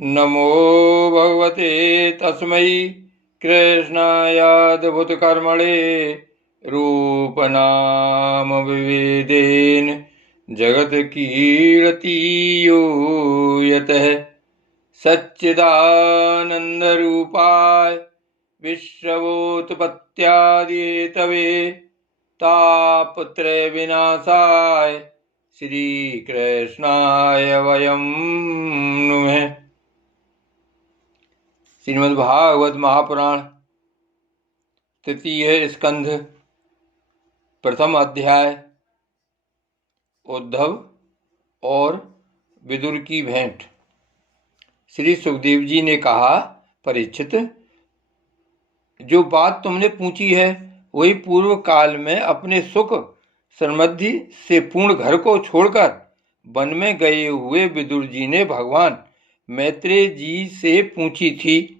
नमो भगवते तस्मै कृष्णायाद्भुतकर्मणे रूपनाम विवेदेन जगत कीर्तियो यतः सच्चिदानन्दरूपाय विश्वोत्पत्त्यादिहेतवे तापत्रय विनाशाय श्री कृष्णाय वयं नुमः। श्रीमद्भागवत महापुराण तृतीय स्कंध प्रथम अध्याय उद्धव और विदुर की भेंट। श्री सुखदेव जी ने कहा, परीक्षित, जो बात तुमने पूछी है वही पूर्व काल में अपने सुख समृद्धि से पूर्ण घर को छोड़कर वन में गए हुए विदुर जी ने भगवान मैत्रेय जी से पूछी थी।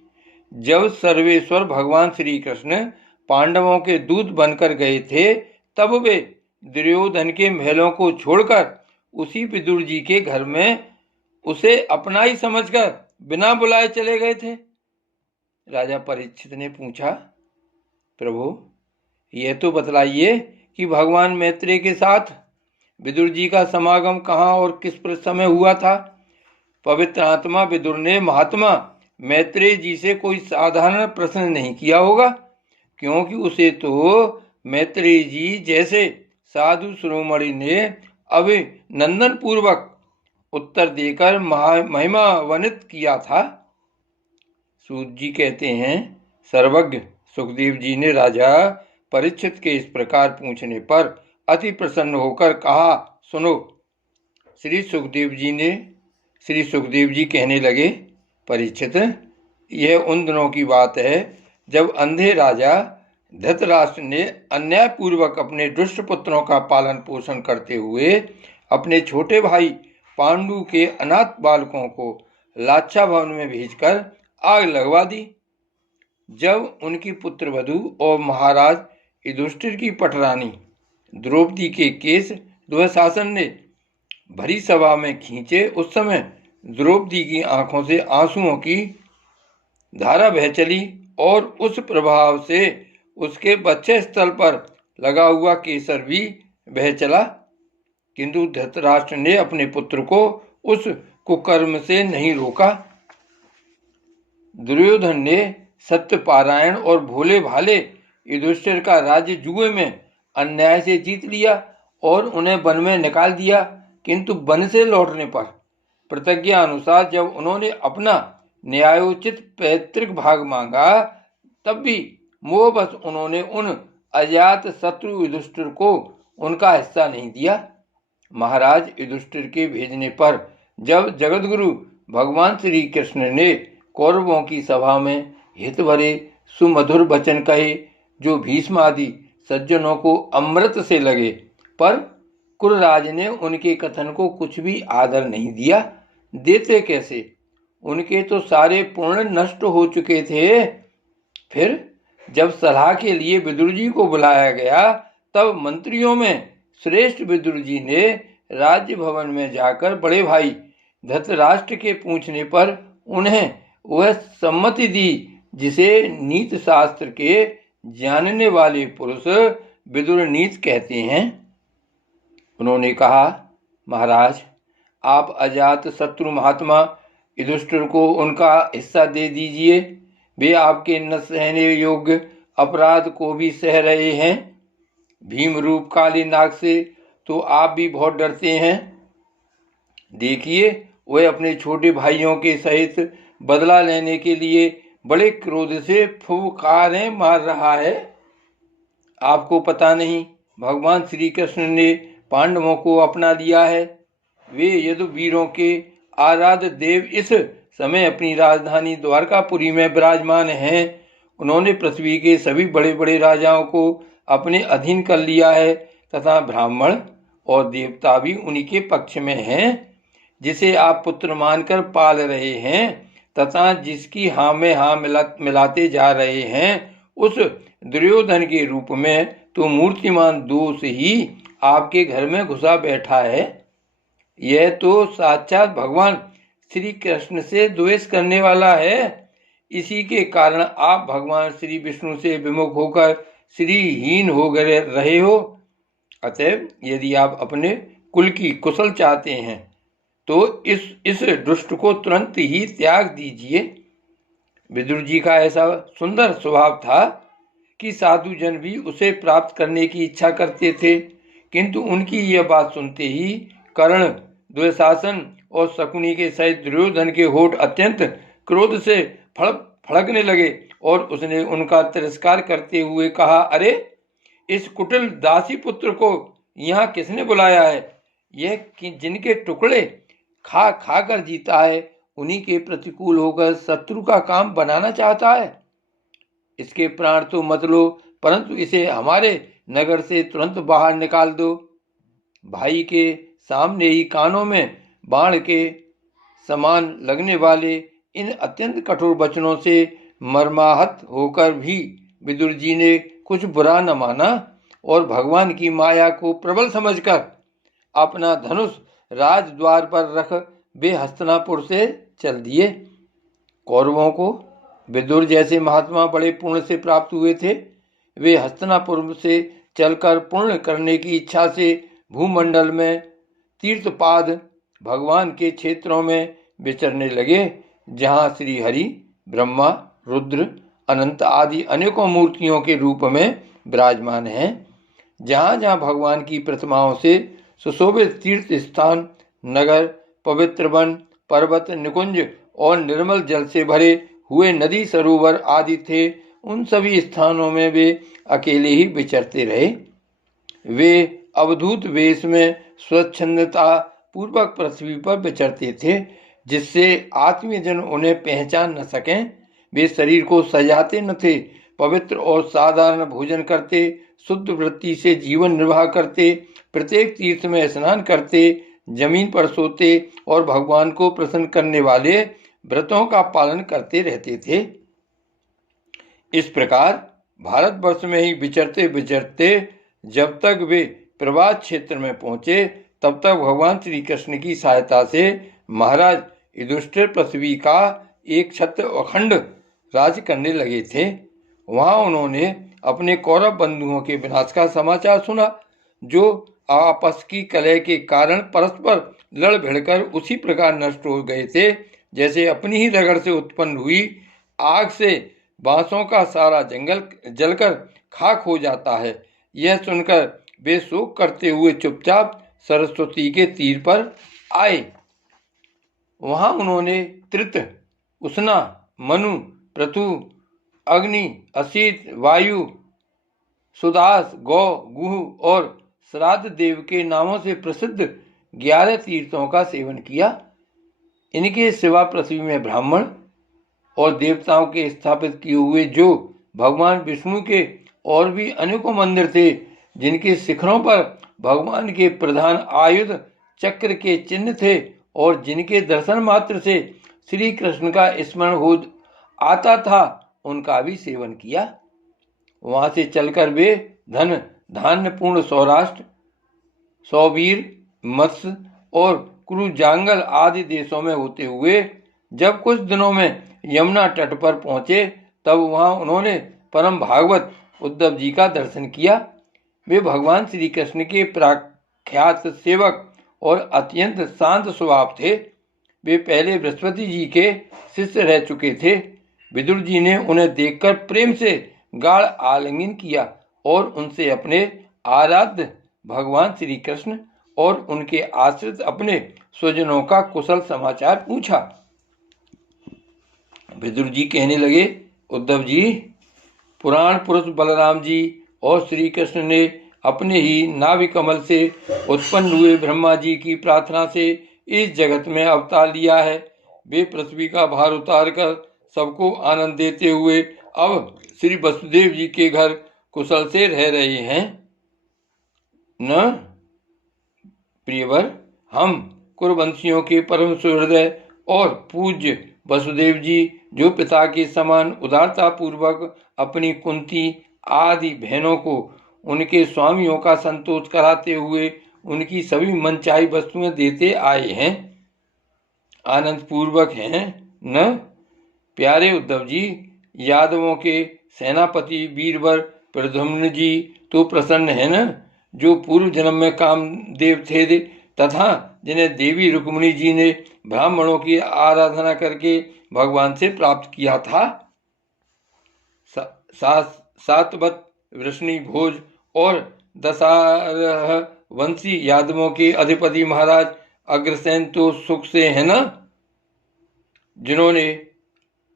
जब सर्वेश्वर भगवान श्री कृष्ण पांडवों के दूत बनकर गए थे तब वे दुर्योधन के महलों को छोड़कर उसी विदुर जी के घर में उसे अपना ही समझकर बिना बुलाए चले गए थे। राजा परीक्षित ने पूछा, प्रभु, यह तो बतलाइए कि भगवान मैत्रेय के साथ विदुर जी का समागम कहाँ और किस समय हुआ था। पवित्र आत्मा विदुर ने महात्मा मैत्रेय जी से कोई साधारण प्रश्न नहीं किया होगा, क्योंकि उसे तो मैत्रेय जी जैसे साधु शिरोमणि ने अभिनंदन पूर्वक उत्तर देकर महिमान्वित किया था। सूत जी कहते हैं, सर्वज्ञ सुखदेव जी ने राजा परीक्षित के इस प्रकार पूछने पर अति प्रसन्न होकर कहा, सुनो। श्री सुखदेव जी कहने लगे, परीक्षित, यह उन दिनों की बात है जब अंधे राजा धृतराष्ट्र ने अन्यायपूर्वक अपने दुष्ट पुत्रों का पालन पोषण करते हुए अपने छोटे भाई पांडु के अनाथ बालकों को लाक्षा भवन में भेजकर आग लगवा दी। जब उनकी पुत्रवधू और महाराज युधिष्ठिर की पटरानी द्रौपदी के केस दुशासन ने भरी सभा में खींचे, उस समय द्रौपदी की आंखों से आंसुओं की धारा बह चली और उस प्रभाव से उसके बच्चे स्थल पर लगा हुआ केसर भी बह चला, किंतु धृतराष्ट्र ने अपने पुत्र को उस कुकर्म से नहीं रोका। दुर्योधन ने सत्यपारायण और भोले भाले युधिष्ठिर का राज्य जुए में अन्याय से जीत लिया और उन्हें वन में निकाल दिया, किंतु वन से लौटने पर प्रतिज्ञा अनुसार जब उन्होंने अपना न्यायोचित पैतृक भाग मांगा तब भी मोहवश उन्होंने उन अजात शत्रु युधिष्ठिर को उनका हिस्सा नहीं दिया। महाराज युधिष्ठिर के भेजने पर जब जगतगुरु भगवान श्री कृष्ण ने कौरवों की सभा में हित भरे सुमधुर वचन कहे जो भीष्म आदि सज्जनों को अमृत से लगे, पर कुरराज ने उनके कथन को कुछ भी आदर नहीं दिया। देते कैसे, उनके तो सारे पुण्य नष्ट हो चुके थे। फिर जब सलाह के लिए विदुर जी को बुलाया गया तब मंत्रियों में श्रेष्ठ विदुर जी ने राज्य भवन में जाकर बड़े भाई धृतराष्ट्र के पूछने पर उन्हें वह सम्मति दी जिसे नीति शास्त्र के जानने वाले पुरुष विदुर नीति कहते हैं। उन्होंने कहा, महाराज, आप अजात शत्रु महात्मा युधिष्ठिर को उनका हिस्सा दे दीजिए। वे आपके न सहने योग्य अपराध को भी सह रहे हैं। भीम रूप काली नाग से तो आप भी बहुत डरते हैं। देखिए, वह अपने छोटे भाइयों के सहित बदला लेने के लिए बड़े क्रोध से फुफकारें मार रहा है। आपको पता नहीं, भगवान श्री कृष्ण ने पांडवों को अपना लिया है। वे यदुवीरों के आराध्य देव इस समय अपनी राजधानी द्वारकापुरी में विराजमान हैं। उन्होंने पृथ्वी के सभी बड़े बड़े राजाओं को अपने अधीन कर लिया है तथा ब्राह्मण और देवता भी उन्हीं के पक्ष में हैं, जिसे आप पुत्र मानकर पाल रहे हैं तथा जिसकी हाँ में हाँ मिलाते जा रहे हैं। उस दुर्योधन के रूप में तो मूर्तिमान दोष ही आपके घर में घुसा बैठा है। यह तो साक्षात भगवान श्री कृष्ण से द्वेष करने वाला है। इसी के कारण आप भगवान श्री विष्णु से विमुख होकर श्रीहीन हो गए रहे हो। अतएव यदि आप अपने कुल की कुशल चाहते हैं तो इस दुष्ट को तुरंत ही त्याग दीजिए। विदुर जी का ऐसा सुंदर स्वभाव था कि साधु जन भी उसे प्राप्त करने की इच्छा करते थे, किंतु उनकी यह बात सुनते ही कर्ण, दुशासन और शकुनी के सहित दुर्योधन के होठ अत्यंत क्रोध से फड़कने लगे और उसने उनका तिरस्कार करते हुए कहा, अरे इस कुटिल दासी पुत्र को यहाँ किसने बुलाया है? यह कि जिनके टुकड़े खा खा कर जीता है, उन्हीं के प्रतिकूल होकर शत्रु का काम बनाना चाहता है। इसके प्राण तो मत लो, परंतु इसे हमारे नगर से तुरंत बाहर निकाल दो। भाई के सामने ही कानों में बाण के समान लगने वाले इन अत्यंत कठोर वचनों से मर्माहत होकर भी विदुर जी ने कुछ बुरा न माना और भगवान की माया को प्रबल समझकर अपना धनुष राजद्वार पर रख वे हस्तिनापुर से चल दिए। कौरवों को विदुर जैसे महात्मा बड़े पुण्य से प्राप्त हुए थे। वे हस्तिनापुर से चलकर पुण्य करने की इच्छा से भूमंडल में तीर्थपाद भगवान के क्षेत्रों में विचरने लगे, जहाँ श्री हरि, ब्रह्मा, रुद्र, अनंत आदि अनेकों मूर्तियों के रूप में विराजमान हैं। जहाँ जहाँ भगवान की प्रतिमाओं से सुशोभित तीर्थ स्थान, नगर, पवित्र वन, पर्वत, निकुंज और निर्मल जल से भरे हुए नदी, सरोवर आदि थे, उन सभी स्थानों में वे अकेले ही विचरते रहे। वे अवधूत वेश में स्वच्छंदता पूर्वक पृथ्वी पर विचरते थे, जिससे आत्मीय जन उन्हें पहचान न सकें। वे शरीर को सजाते न थे, पवित्र और साधारण भोजन करते, शुद्ध वृत्ति से जीवन निर्वाह करते, प्रत्येक तीर्थ में स्नान करते, जमीन पर सोते और भगवान को प्रसन्न करने वाले व्रतों का पालन करते रहते थे। इस प्रकार भारतवर्ष में ही विचरते विचरते जब तक वे प्रवास क्षेत्र में पहुंचे, तब तक भगवान श्री कृष्ण की सहायता से महाराज युधिष्ठिर पृथ्वी का एक छत्र अखंड राज करने लगे थे। वहां उन्होंने अपने कौरव बंधुओं के विनाश का समाचार सुना, जो आपस की कलह के कारण परस्पर लड़ भिड़कर उसी प्रकार नष्ट हो गए थे, जैसे अपनी ही रगड़ से उत्पन्न हुई आग से बांसों का सारा जंगल जलकर खाक हो जाता है। यह सुनकर वे शोक करते हुए चुपचाप सरस्वती के तीर पर आए। वहां उन्होंने त्रित, उष्णा, मनु, पृथु, अग्नि, असित, वायु, सुदास, गौ, गुह और श्राद्ध देव के नामों से प्रसिद्ध 11 तीर्थों का सेवन किया। इनके सिवा पृथ्वी में ब्राह्मण और देवताओं के स्थापित किए हुए जो भगवान विष्णु के और भी अनेकों मंदिर थे, जिनके शिखरों पर भगवान के प्रधान आयुध चक्र के चिन्ह थे और जिनके दर्शन मात्र से श्री कृष्ण का स्मरण हो आता था, उनका भी सेवन किया। वहां से चलकर वे धन धान्य पूर्ण सौराष्ट्र, सौवीर, मत्स्य और कुरुजांगल आदि देशों में होते हुए जब कुछ दिनों में यमुना तट पर पहुंचे, तब वहां उन्होंने परम भागवत उद्धव जी का दर्शन किया। वे भगवान श्री कृष्ण के प्रख्यात सेवक और अत्यंत शांत स्वभाव थे। वे पहले बृहस्पति जी के शिष्य रह चुके थे। विदुर जी ने उन्हें देखकर प्रेम से गाढ़ आलिंगन किया और उनसे अपने आराध्य भगवान श्री कृष्ण और उनके आश्रित अपने स्वजनों का कुशल समाचार पूछा। विदुर जी कहने लगे, उद्धव जी, पुराण पुरुष बलराम जी और श्री कृष्ण ने अपने ही नाभि कमल से उत्पन्न हुए ब्रह्मा जी की प्रार्थना से इस जगत में अवतार लिया है। वे पृथ्वी का भार उतार कर सबको आनंद देते हुए अब श्री वसुदेव जी के घर कुशल से रह रहे हैं। न प्रियवर, हम कुरुवंशियों के परम सुहृदय और पूज्य वसुदेव जी, जो पिता के समान उदारता पूर्वक अपनी कुंती आदि बहनों को उनके स्वामियों का संतोष कराते हुए उनकी सभी मनचाही वस्तुएं देते आए हैं, आनंद पूर्वक हैं न? प्यारे उद्धव जी, यादवों के सेनापति वीरवर प्रद्युम्न जी तो प्रसन्न है न, जो पूर्व जन्म में कामदेव थे तथा जिन्हें देवी रुक्मिणी जी ने ब्राह्मणों की आराधना करके भगवान से प्राप्त किया था। सातवत वृष्णि भोज और दशारह वंशी यादवों के अधिपति महाराज अग्रसेन तो सुख से है न, जिन्होंने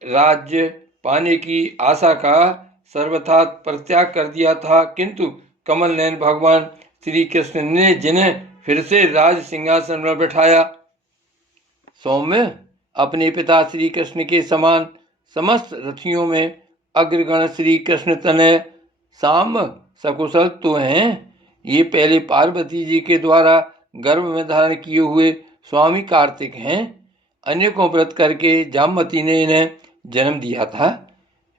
राज्य पाने की आशा का सर्वथा परित्याग कर दिया था, किंतु कमल नयन भगवान श्री कृष्ण ने जिन्हें फिर से राज सिंहासन में बैठाया। सौम्य, अपने पिता श्री कृष्ण के समान समस्त रथियों में अग्रगण श्री कृष्ण तनय साम सकुशल तो हैं। ये पहले पार्वती जी के द्वारा गर्भ में धारण किए हुए स्वामी कार्तिक हैं। अनेकों व्रत करके जामवती ने इन्हें जन्म दिया था।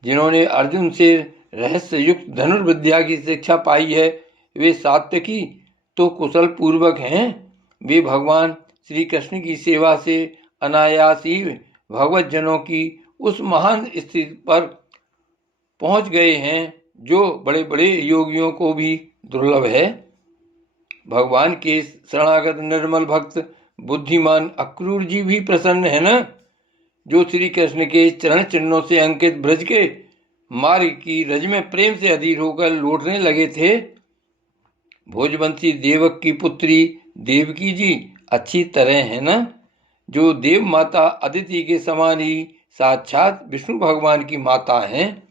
जिन्होंने अर्जुन से रहस्य युक्त धनुर्विद्या की शिक्षा पाई है, वे सात्विकी तो कुशल पूर्वक हैं। वे भगवान श्री कृष्ण की सेवा से अनायास ही भगवत जनों की उस महान स्थिति पर पहुंच गए हैं जो बड़े बड़े योगियों को भी दुर्लभ है। भगवान के शरणागत निर्मल भक्त बुद्धिमान अक्रूर जी भी प्रसन्न है न, जो श्री कृष्ण के चरण चिन्हों से अंकित ब्रज के मार्ग की रज में प्रेम से अधीर होकर लौटने लगे थे। भोजवंशी देवक की पुत्री देवकी जी अच्छी तरह है न, जो देव माता अदिति के समान ही साक्षात विष्णु भगवान की माता हैं।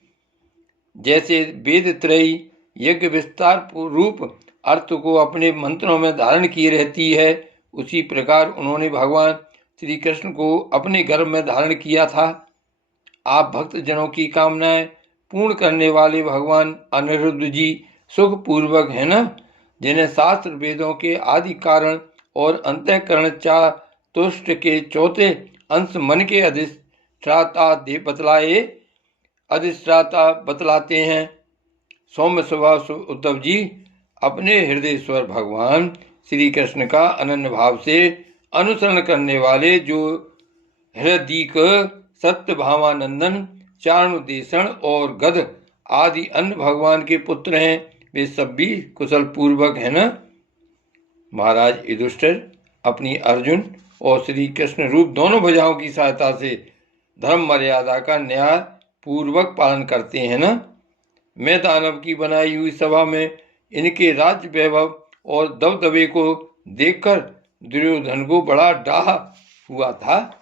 जैसे वेद त्रयी यज्ञ विस्तार रूप अर्थ को अपने मंत्रों में धारण किए रहती है, उसी प्रकार उन्होंने भगवान श्री कृष्ण को अपने गर्भ में धारण किया था। आप भक्त जनों की कामनाएं पूर्ण करने वाले भगवान अनिरुद्ध जी सुख पूर्वक है न, जिन्हें शास्त्र वेदों के आदि कारण और अंतःकरण चातुष्ट के चौथे अंश मन के अधिष्ठाता बतलाते हैं। सौम्य स्वभाव उद्धव जी, अपने हृदयेश्वर भगवान श्री कृष्ण का अनन्य भाव से अनुसरण करने वाले जो हृदीक, सत्य भावानंदन, चारुदेशन और गध आदि अन्य भगवान के पुत्र हैं, वे सब भी कुशल पूर्वक है न। महाराज युधिष्ठिर अपनी अर्जुन और श्री कृष्ण रूप दोनों भुजाओं की सहायता से धर्म मर्यादा का न्याय पूर्वक पालन करते हैं न। मैं दानव की बनाई हुई सभा में इनके राज्य वैभव और दबदबे को देखकर दुर्योधन को बड़ा डाह हुआ था।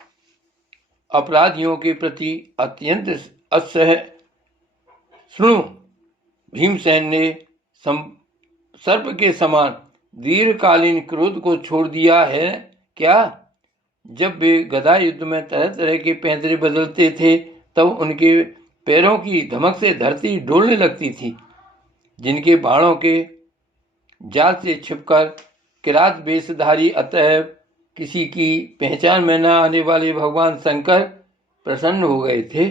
अपराधियों के प्रति अत्यंत असहिष्णु भीमसेन ने सर्प के समान दीर्घकालीन क्रोध को छोड़ दिया है क्या? जब वे गदा युद्ध में तरह तरह के पैंतरे बदलते थे, तब उनके पैरों की धमक से धरती डोलने लगती थी। जिनके बाणों के जाल से छिपकर किरात वेशधारी अतः किसी की पहचान में न आने वाले भगवान शंकर प्रसन्न हो गए थे।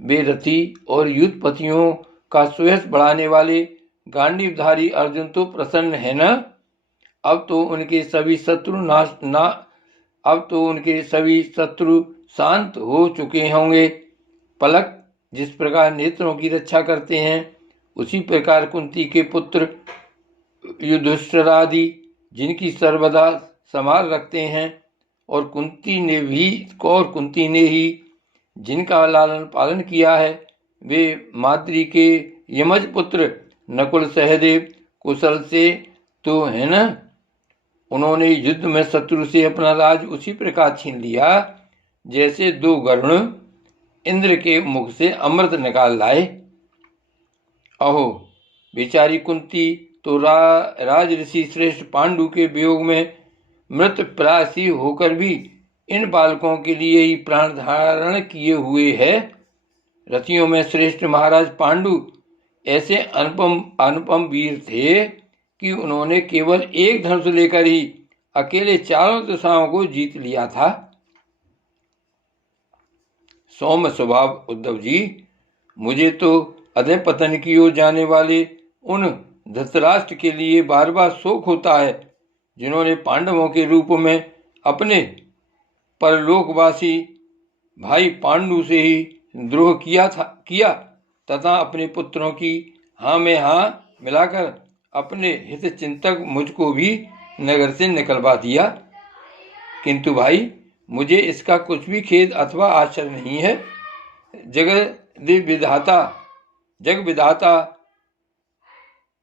वे रथी और युद्धपतियों का सुयश बढ़ाने वाले गांडीवधारी अर्जुन तो प्रसन्न है न। अब तो उनके सभी शत्रु शांत हो चुके होंगे। पलक जिस प्रकार नेत्रों की रक्षा करते हैं, उसी प्रकार कुंती के पुत्र युधिष्ठिरादि जिनकी सर्वदा संभाल रखते हैं, और कुंती ने ही जिनका लालन पालन किया है, वे माद्री के यमज पुत्र नकुल सहदेव कुशल से तो है न। उन्होंने युद्ध में शत्रु से अपना राज उसी प्रकार छीन लिया जैसे दो गरुड़ इंद्र के मुख से अमृत निकाल लाए। अहो, बेचारी कुंती तो राज ऋषि श्रेष्ठ पांडु के वियोग में मृत प्रायसी होकर भी इन बालकों के लिए ही प्राण धारण किए हुए है। रथियों में श्रेष्ठ महाराज पांडु ऐसे अनुपम वीर थे कि उन्होंने केवल एक धनुष लेकर ही अकेले चारों दिशाओं को जीत लिया था। सौम्य स्वभाव उद्धव जी, मुझे तो अधः पतन की ओर जाने वाले उन धृतराष्ट्र के लिए बार बार शोक होता है, जिन्होंने पांडवों के रूप में अपने परलोकवासी भाई पांडु से ही द्रोह किया तथा अपने पुत्रों की हाँ में हाँ मिलाकर अपने हित चिंतक मुझको भी नगर से निकलवा दिया। किंतु भाई मुझे इसका कुछ भी खेद अथवा आश्चर्य नहीं है। जग विधाता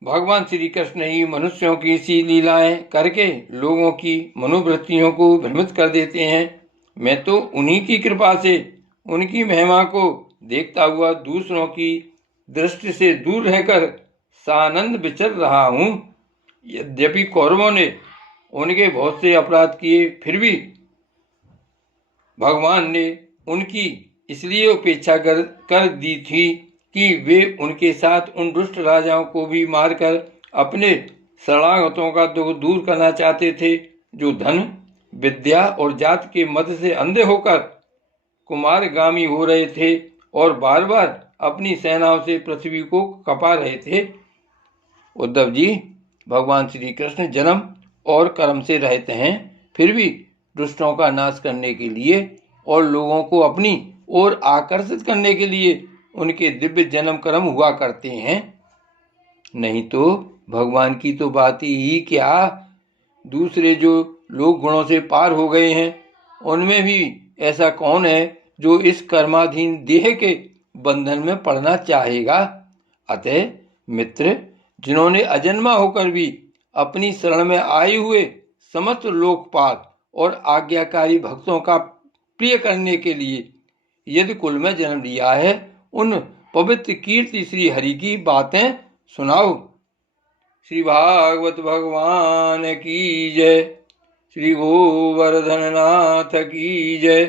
भगवान श्री कृष्ण ही मनुष्यों की सी लीलाएं करके लोगों की मनोवृत्तियों को भ्रमित कर देते हैं। मैं तो उन्हीं की कृपा से उनकी महिमा को देखता हुआ दूसरों की दृष्टि से दूर रहकर सानंद विचर रहा हूँ। यद्यपि कौरवों ने उनके बहुत से अपराध किए, फिर भी भगवान ने उनकी इसलिए उपेक्षा कर दी थी कि वे उनके साथ उन दुष्ट राजाओं को भी मारकर अपने शरणागतों का दुख दूर करना चाहते थे, जो धन विद्या और जात के मद से अंधे होकर कुमारगामी हो रहे थे और बार बार अपनी सेनाओं से पृथ्वी को कपा रहे थे। उद्धव जी, भगवान श्री कृष्ण जन्म और कर्म से रहित हैं, फिर भी दुष्टों का नाश करने के लिए और लोगों को अपनी ओर आकर्षित करने के लिए उनके दिव्य जन्म कर्म हुआ करते हैं। नहीं तो भगवान की तो बात ही क्या, दूसरे जो लोग गुणों से पार हो गए हैं उनमें भी ऐसा कौन है जो इस कर्माधीन देह के बंधन में पड़ना चाहेगा। अतः मित्र, जिन्होंने अजन्मा होकर भी अपनी शरण में आए हुए समस्त लोकपाल और आज्ञाकारी भक्तों का प्रिय करने के लिए यदि कुल में जन्म लिया है, उन पवित्र कीर्ति श्री हरि की बातें सुनाओ। श्री भागवत भगवान की जय। श्री गोवर्धन नाथ की जय।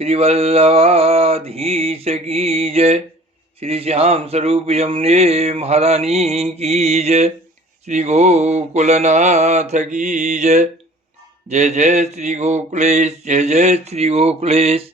श्री वल्लभाधीश की जय। श्री श्याम स्वरूप यमुने महारानी की जय। श्री गोकुलनाथ की जय। जय जय श्री गोकुलेश, जय जय श्री गोकुलेश।